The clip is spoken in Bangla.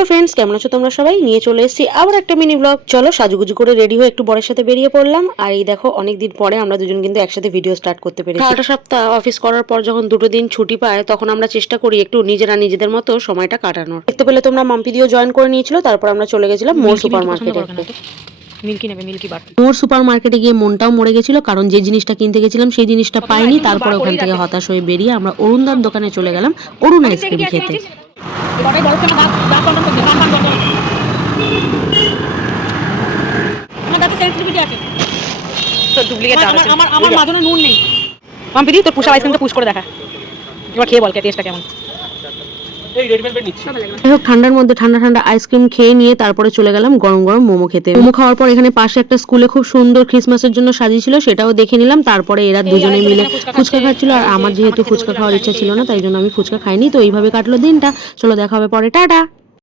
হ্যালো ফ্রেন্ডস, কেমন আছো তোমরা সবাই? নিয়ে চলে এসেছি আবার একটা মিনি ব্লগ। চলো সাজুগুজু করে রেডি হয়ে একটু বরের সাথে বেরিয়ে পড়লাম। আর এই দেখো, অনেকদিন পরে আমরা দুজন কিন্তু একসাথে ভিডিও স্টার্ট করতে পেরেছি। 8 সপ্তাহ অফিস করার পর যখন 2 দিন ছুটি পায়, তখন আমরা চেষ্টা করি একটু নিজেরা নিজেদের মতো সময়টা কাটানোর। দেখতে পেলে তোমরা, মাম্পি দিও জয়েন করে নিয়েছিল। তারপর আমরা চলে গেছিলাম মোর সুপার মার্কেটে। মোর সুপার মার্কেটে গিয়ে মনটাও মরে গেছিল, কারণ যে জিনিসটা কিনতে গেছিলাম সেই জিনিসটা পাইনি। তারপরে ওখান থেকে হতাশ হয়ে বেরিয়ে আমরা অরুণদার দোকানে চলে গেলাম অরুণ আইসক্রিম খেতে। আমার মাঝনে নুন নেই। মাম্পি দি, তোর পুষা আইসক্রিমটা পুশ করে দেখা, এবার খেয়ে বল টেস্টটা কেমন। ঠান্ডার মধ্যে ঠান্ডা ঠান্ডা আইসক্রিম খেয়ে নিয়ে তারপরে চলে গেলাম গরম গরম মোমো খেতে। মোমো খাওয়ার পর এখানে পাশে একটা স্কুলে খুব সুন্দর ক্রিসমাসের জন্য সাজিয়েছিল, সেটাও দেখে নিলাম। তারপরে এরা দুজনে মিলে ফুচকা খাচ্ছিল, আর আমার যেহেতু ফুচকা খাওয়ার ইচ্ছা ছিল না, তাই জন্য আমি ফুচকা খাইনি। তো এইভাবে কাটলো দিনটা। চলো দেখা হবে পরে, টাটা।